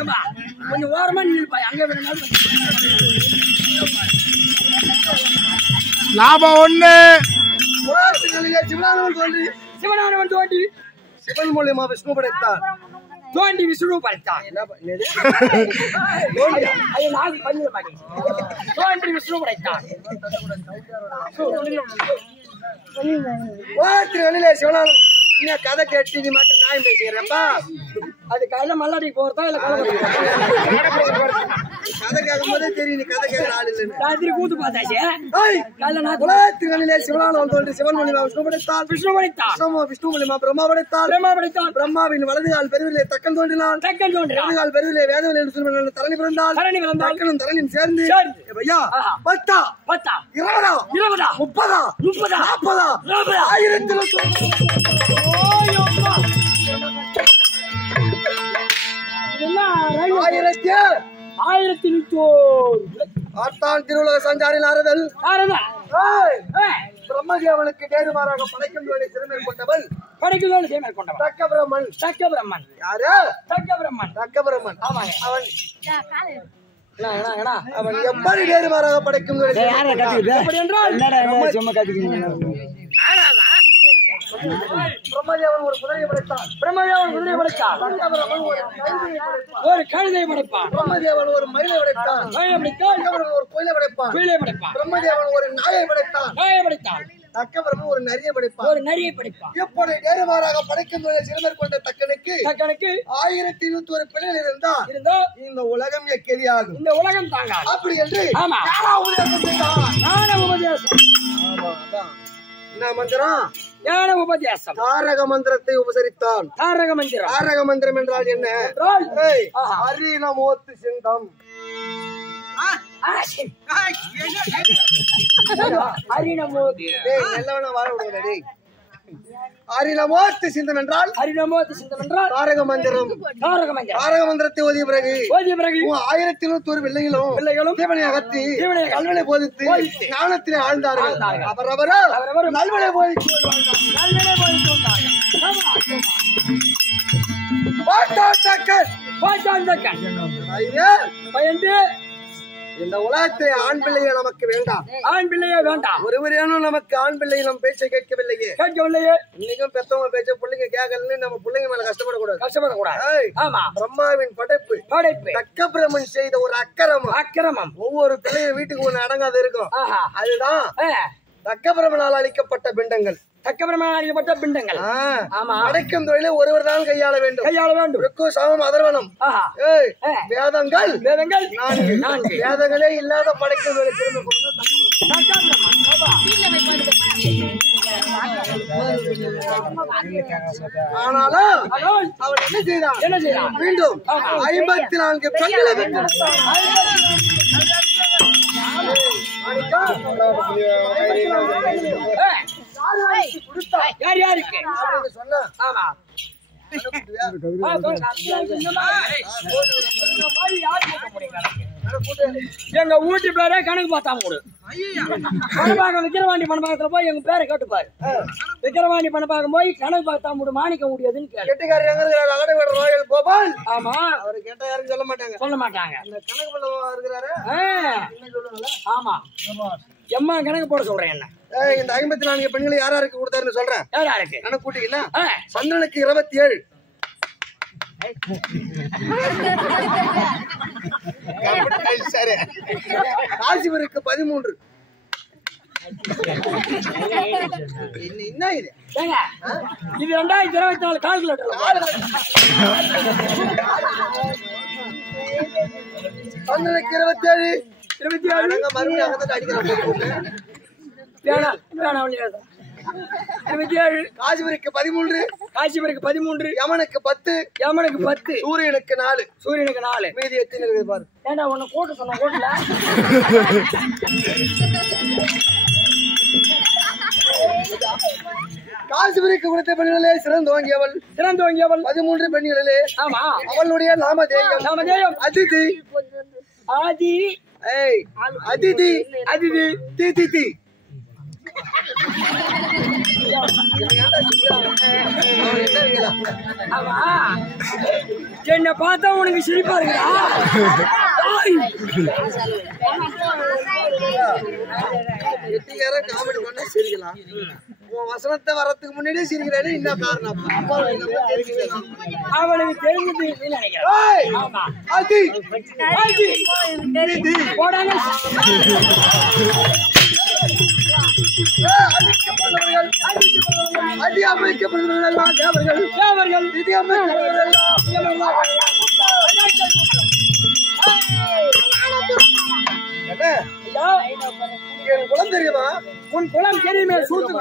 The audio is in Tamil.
ஏம்பா கொஞ்சம் ஓரமா நில்லுப்பா அங்க வேணாலும் லாபம் ஒண்ணு. சிவனானவன் தோண்டி சிவன் மூலியமா விஷ்ணு படைத்தான். தோண்டி விஷ்ணு படைத்தான். தோண்டி விஷ்ணு படைத்தான். சிவனானவன் கதை கேட்டு நீ மட்டும் நியாயம் பேசுகிறப்பா. அது கையில மல்லாடிக்கு போறதா இல்ல கதை கேட்கும் போதே தெரியும் நீ கதை கேட்கிற ஆள் இல்லைன்னு. ராத்திரி கூத்து பார்த்தாச்சு. உலகத்திலே சிவனானவன் தோன்றி சிவன் மூலியமா விஷ்ணு படைத்தான். விஷ்ணு படைத்தான். விஷ்ணு மூலியமா பிரம்மா படைத்தான். பிரம்மா படைத்தான். பிரம்மாவின் வலது கால் பெருவிலே தக்கன் தோன்றினான். தக்கன் தோன்றினான். இடது கால் பெருவிலே வேதவெளி என்று சொல்லுவாங்க. தரணி பிறந்தால் தக்கனும் தரணியும் சேர்ந்து ஐயா 10 10 20 20 30 40 1000 ஆட்டான் திருவுலக சஞ்சாரி நாரதன் பிரம்மதேவனுக்கு நேருமாறாக படைக்கும் வேலை சிறுமேல் கொண்டவள். படைக்கும் செய்ய மேற்கொண்டவன் தக்க பிரம்மன். தக்க பிரம்மன் யாரு? தக்க பிரம்மன். தக்க பிரம்மன். ஆமாங்க. அவன் எப்படி நேருமாறாக படைக்கும் வேலை பிரம்மதேவன் ஒரு குதிரையை படைத்தான். பிரம்மதேவன் குதிரையை படைத்தான். ஒரு கழுதை படைப்பான். பிரம்மதேவன் ஒரு மயிலை படைத்தான். ஒரு கோயிலை படைப்பான். பிரம்மதேவன் ஒரு நாயை படைத்தான். தக்கபிரமன் ஒரு நரியை படைப்பான். ஒரு நரியை படைப்பான். எப்படி நேருமாறாக படைக்கும் சிறுவர் கொண்ட தக்கனுக்கு 1021 பிள்ளைகள் இருந்தா இந்த உலகம் எக்கெதியாகும். இந்த உலகம் தாங்காது. அப்படி என்று உபதேசம். என்ன மந்திரம்? ஞான உபதேசம். தாரக மந்திரத்தை உபசரித்தான். தாரக மந்திரம். தாரக மந்திரம் என்றால் என்ன? அரிநமோத்து சிந்தம். அரிநமோத்து சிந்தம் என்றால் தாரக மந்திரம். தாரக மந்திரத்தை ஓதிய பிறகு 1021 பிள்ளைகளும் தேவனை அகத்தி கல்வனை போதித்து ஞானத்திலே ஆழ்ந்தார்கள். அவரவரோ நல்வனை போதித்து பயந்து இந்த உலகத்தை ஆண் பிள்ளையே நமக்கு வேண்டாம். ஆண் பிள்ளையே வேண்டாம். ஒருவரேனும் நமக்கு ஆண் பிள்ளை நம் பேச்சை கேட்கவில்லையே. இன்னைக்கும் பெத்தவங்க பேச்ச பிள்ளைங்க கேட்கலன்னு நம்ம பிள்ளைங்க மேல கஷ்டப்படக்கூடாது. ஆமா. பிரம்மாவின் படைப்பு தக்க பிரம்மன் செய்த ஒரு அக்கிரமம். ஒவ்வொரு பிள்ளைங்க வீட்டுக்கு ஒண்ணு அடங்காது இருக்கும். அதுதான் தக்க பிரம்மனால் அளிக்கப்பட்ட பிண்டங்கள். அடைக்கும் தொழிலை ஒருவர் தான் கையாள வேண்டும். ருக்கு சமம் அதர்வனம். வேதங்கள் வேதங்களே இல்லாத படைக்கும் தொழிலை திரும்ப ஆனாலும் அவன் என்ன செய்தான்? மீண்டும் 54 பெண்களை யார் யாருக்கு சொன்ன எங்க வீட்டு பேரே கணக்கு பார்த்தா மூடு. பணப்பாக்கம் விக்கிரவாண்டி பணப்பாக்கத்துல போய் எங்க பேரை கேட்டுப்பாரு. விக்கிரவாண்டி பணப்பாக்கம் போய் கணக்கு பார்த்தா மூடு மாணிக்க முடியாதுன்னு கேட்டுக்காரு. கோபால். ஆமா. அவரு கேட்டா யாரும் சொல்ல மாட்டாங்க. கணக்கு பண்ண இருக்கிறாரு. ஆமா. எம்மா கணக்கு போட சொல்றேன். என்ன இந்த 54 பெண்களை யாராருக்கு கொடுத்தாருன்னு சொல்றேன். யாருக்கு கணக்கு கூட்டிங்கன்னா சந்திரனுக்கு 27, காசிவருக்கு 13. என்ன இது? இது 2024 கால்குலேட்டர். சந்திரனுக்கு 27 மறுபடியும் அடிக்கிறேன். காசிவருக்கு 13, யமனுக்கு 10, சூரியனுக்கு 4. மீதி எத்தனை இருக்குது பாரு. ஏண்டா உன்னை கூட்ட சொன்ன கூட்டல. காசிவருக்கு கொடுத்த பெண்களிலே சிறந்தோங்கியவள் 13 பெண்களிலே. ஆமா. அவளுடைய நாமதேயம் அதிதி. அதிதி. ஆமா என்ன பார்த்தா உனக்கு சிரிப்பா இருக்குதா? காமெடி பண்ண சிரிக்கலாம். உன் வசனத்தை வர்றதுக்கு முன்னாடியே சிரிக்கிறாரு. என்ன காரணம்? அவனுக்கு தெரிஞ்சது நினைக்கிறேன். போடாங்க அடி அமைக்கப்படுவதெல்லாம் தேவர்கள் விதி அமைக்கப்படுவதெல்லாம் என் குலம் தெரியுமா? உன் குலம் தெரியுமே சூத்து